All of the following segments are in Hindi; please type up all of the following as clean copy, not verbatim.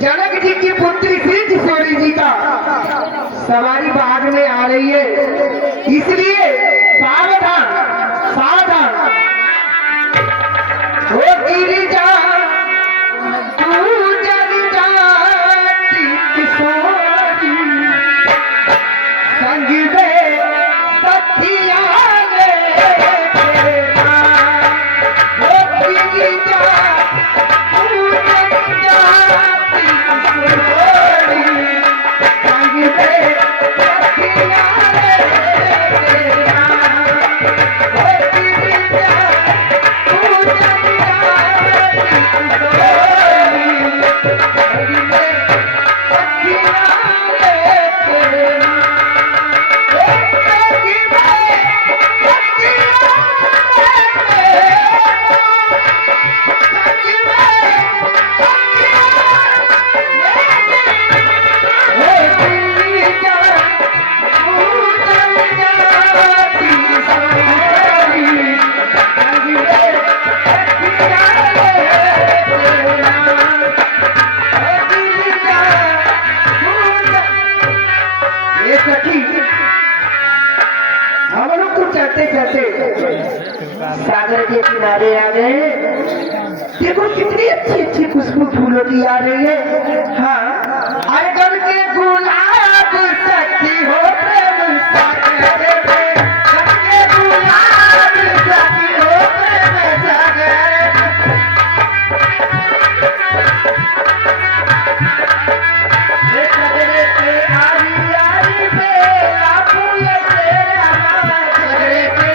जनक जी की पुत्री श्री किशोरी जी का सवारी बाग में आ रही है, इसलिए सावधान सावधान हो गिरिजा तू जल जाती किशोरी संग में सखिया सागर के किनारे आ गए। देखो कितनी अच्छी अच्छी खुशबू फूलों की आ रही है। हाँ, अरगन के गुलाब सखी हो प्रेम सागर में, अरगन के गुलाब सखी हो प्रेम सागर में, सगरे के आरी आरी बेला फूल तेरा माँ, सगरे के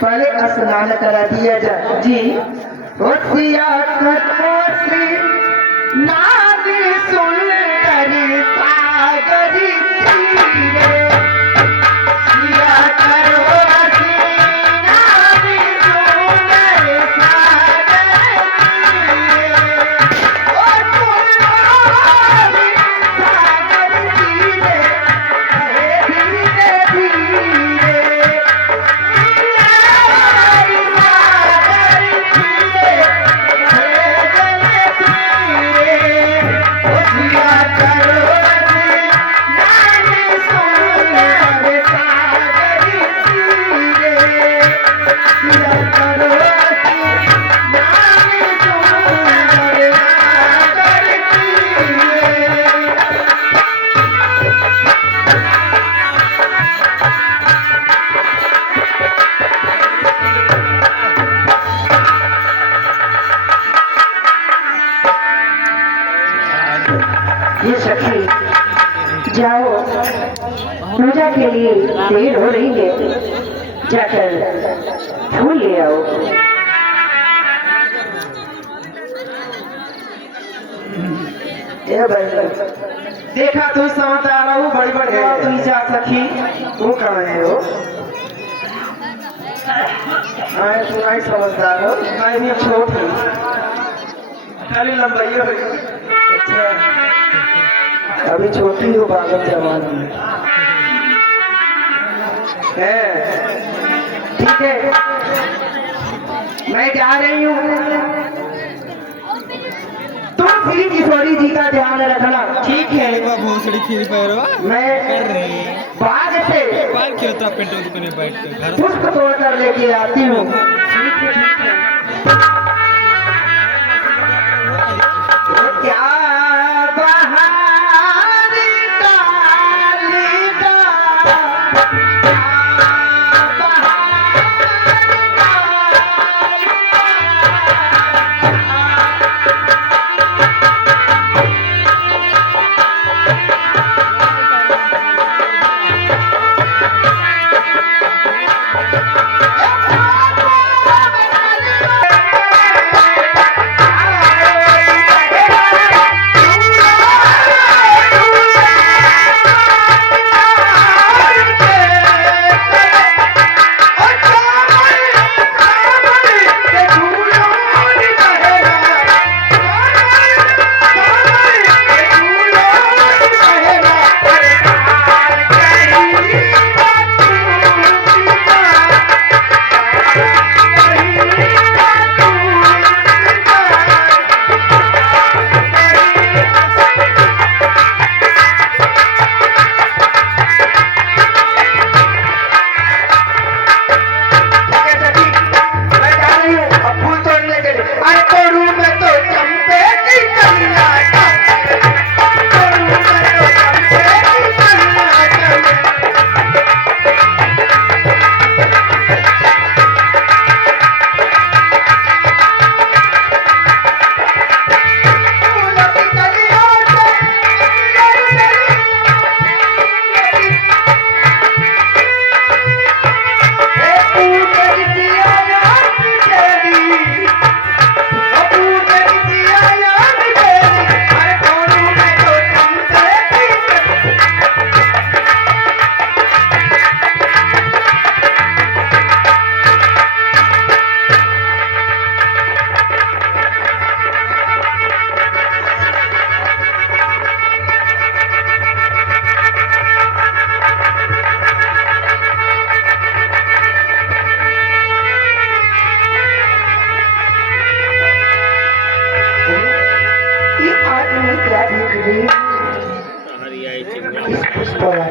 पहले स्नान करा दिया जाए जी। नादी सुंदर सागरी जाओ, पूजा के लिए देर हो रही है, जाकर फूल ले आओ। देखा तू समझ आ रहा हूँ, बड़ी बड़ी बात तुम जा सकी तू कहाँ है हो? मैं तू नहीं समझदार हो, मैं भी छोट हूँ, खाली लंबाई हो। अच्छा, अभी छोटी हो, बागल जवान है। ठीक है, मैं जा रही हूँ, तुम श्री किशोरी जी का ध्यान रखना। ठीक है, मैं बाग से पुष्प तोड़ कर लेके आती हूँ। क्या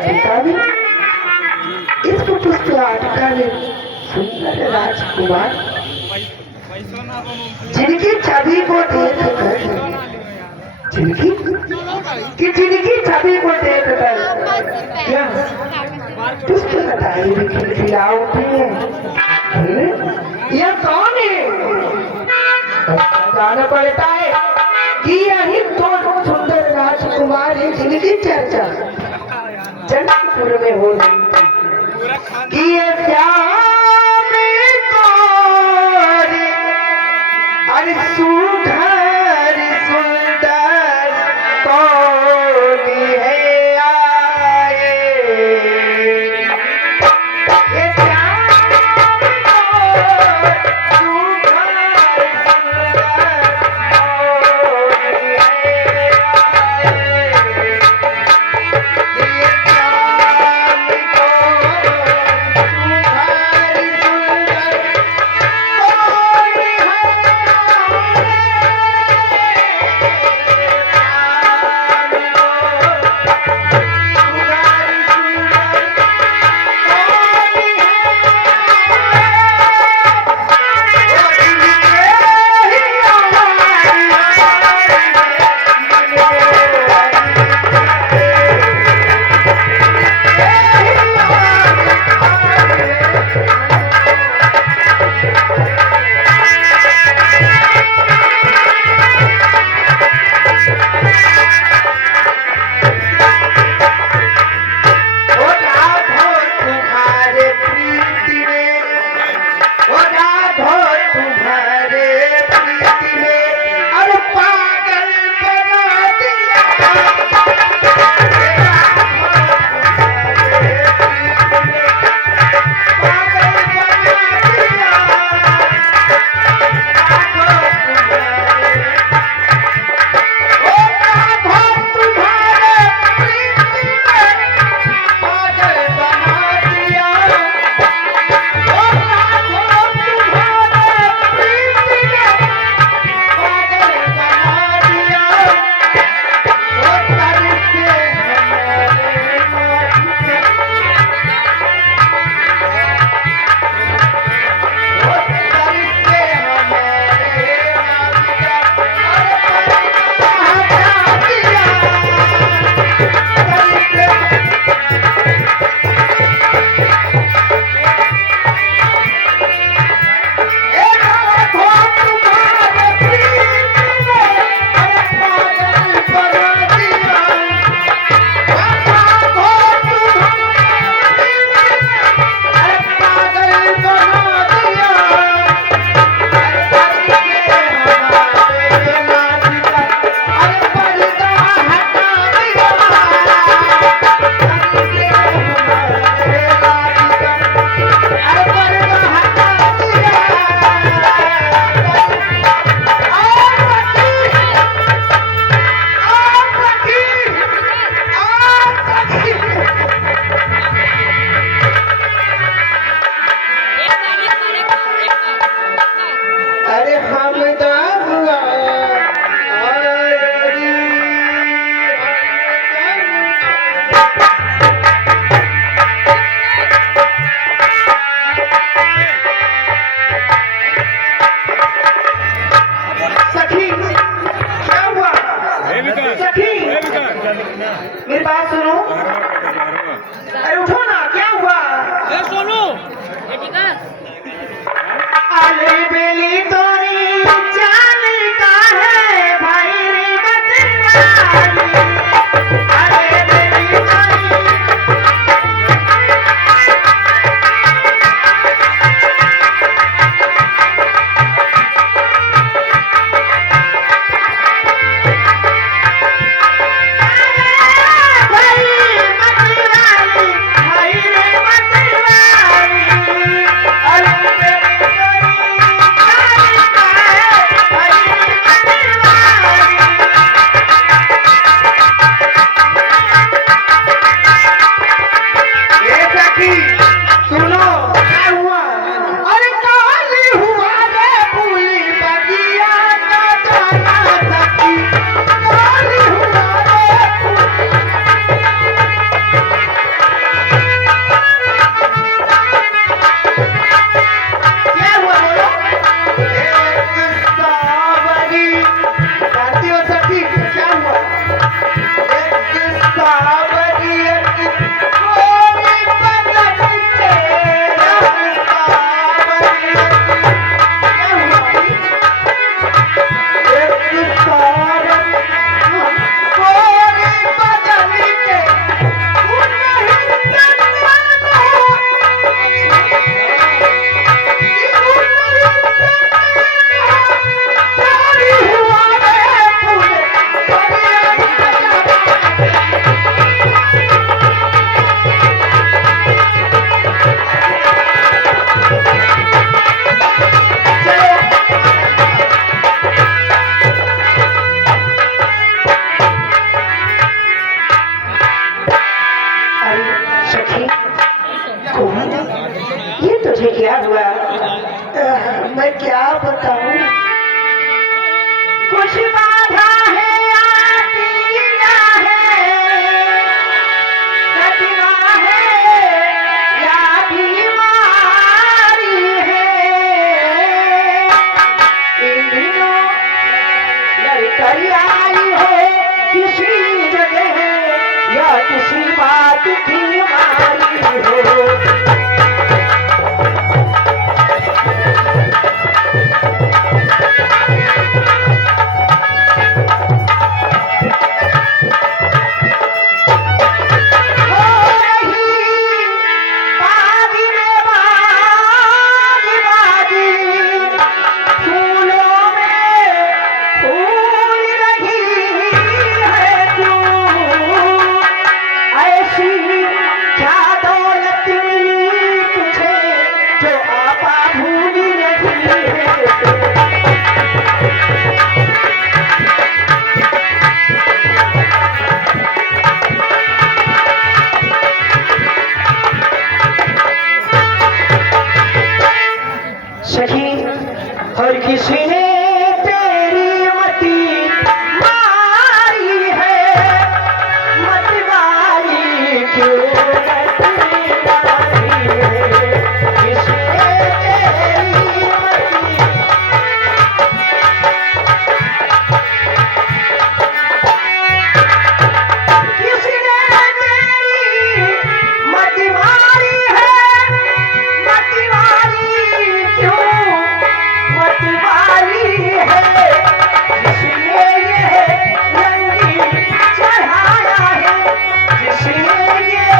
वाटिका में इस पुष्प वाटिका में सुंदर राजकुमार जिनकी छवि को देखकर जिनकी छवि को देखकर क्या पुष्प लताएं भी खिलखिला उठी है। यह कौन है? जाना पड़ता है कि यही दो सुंदर राजकुमार है जिनकी चर्चा जनकपुर में हो रही थी कि ये श्याम कौन अरे सुघर सुंदर कौन है आए। ये श्याम कौन सुघर सुंदर कौन है आए। ये श्याम कौन सुघर सुंदर कौन मेरी बात सुनो। अरे उठो ना, क्या हुआ? सोनू अरे बेली तोरी चाल का है भाई रे बदनामी। अरे बेली तोरी भाई मतवाली सखी कौन ये तुझे क्या हुआ? मैं क्या बताऊं? कुछ बाधा है या पीड़ा है, प्रतिभा है या बीमारी है, इन दिनों लड़कर आई हो किसी जगह या किसी बात की मारी हो। सखी और किसी ने तेरी मती मारी है, मत मारी क्यों मत मारी है, किसने तेरी मती किसने तेरी मत मारी है, मत मारी क्यों मत मारी है, जिसने ये रंगी चढ़ाया है, जिसने ये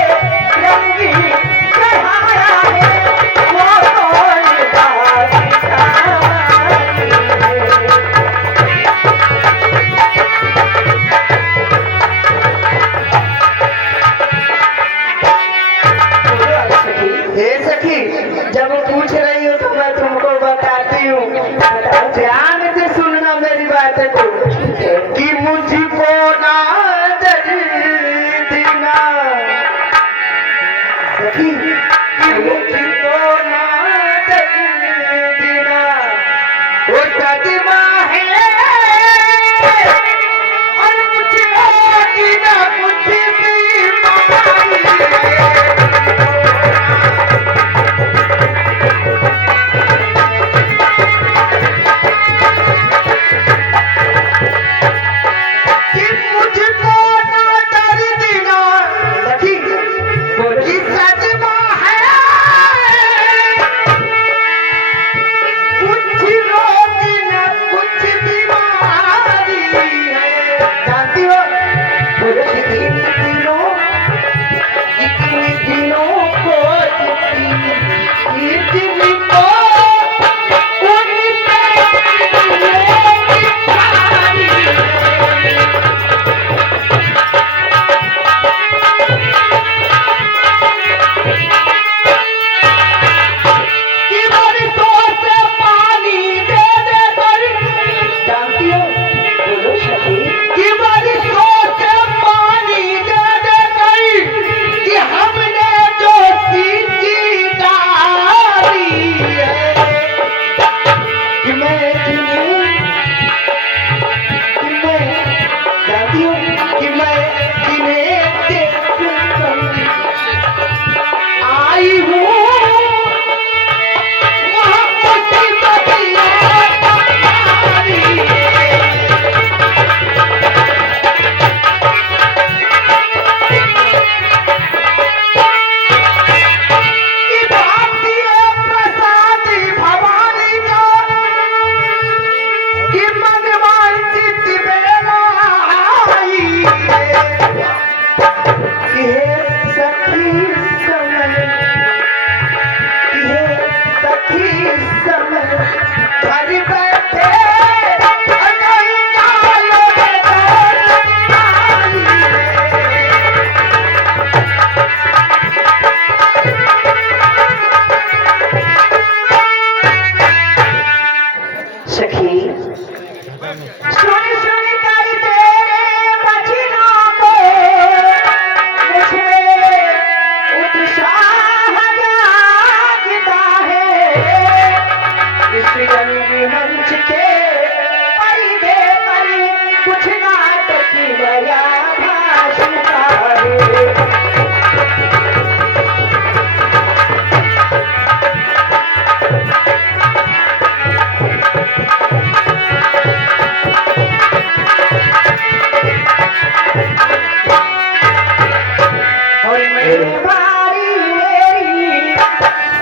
बारी मेरी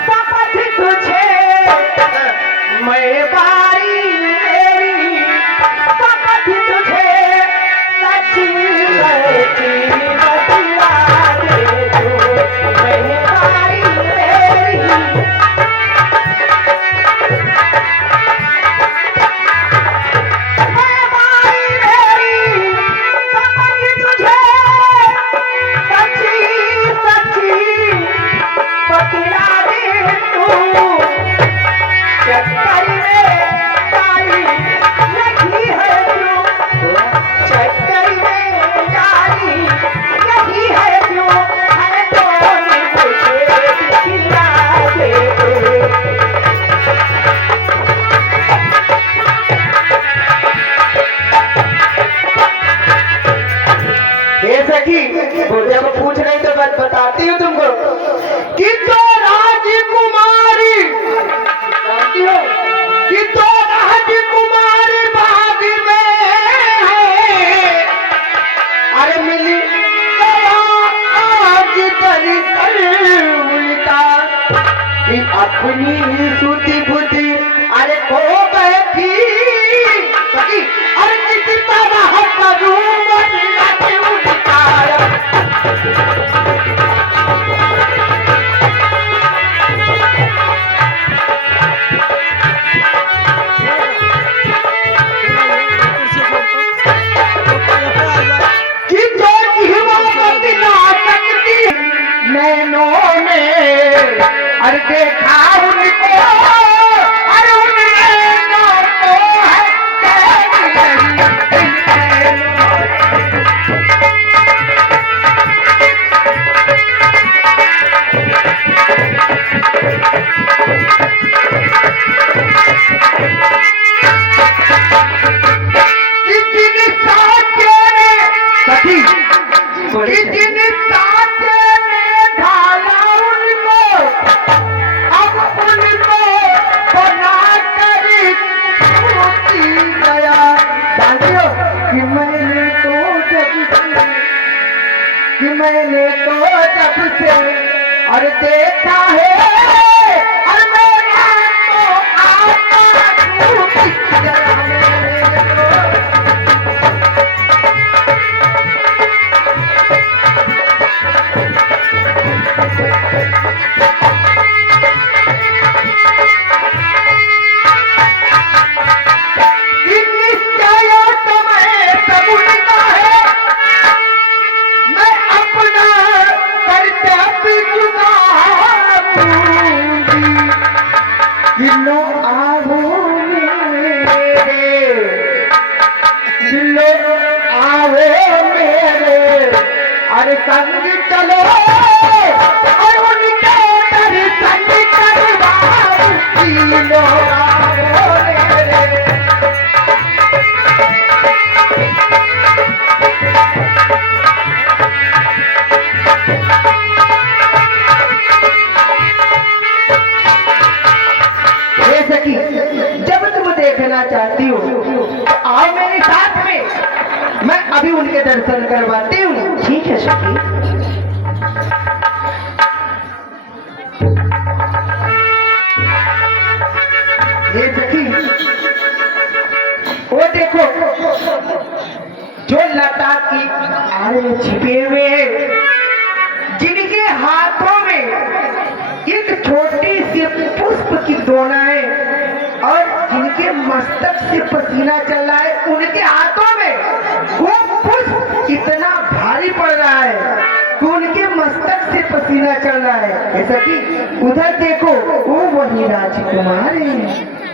शपथ तुझे, मैं बारी मेरी शपथ तुझे, सच्ची सच्ची बतला दे तू, मैं बारी मेरी जब पूछ रही तो बात बताती हूँ तुमको कि तो राजकुमारी जानती हो कि तो राजकुमारी बाग में है, अरे मिली आज तरी उल्टा कि अपनी सूती बुद्धि अरे खो बैठी, अरे किसी तरह करूँ अरे देखा उनको, अरे उनको है मैंने तो जब से और देखा है, और मेरा तो आत्मा टूट गया अरे संग चलो और उनके दर्शन करवाओ, तीनों आओ मेरे। हे सखी, जब तुम देखना चाहती हो तो आओ मेरे साथ में, मैं अभी उनके दर्शन करवाती हूँ। ठीक है सखी। ये सखी, वो देखो जो लता की आड़ में छिपे हुए, जिनके हाथों में एक छोटी सी पुष्प की दोनाएं और जिनके मस्तक से पसीना चल रहा है, उनके हाथों में वो पुष्प इतना भारी पड़ रहा है कि उनके मस्तक से पसीना चल रहा है। ऐसा कि उधर देखो वो वही राजकुमार है।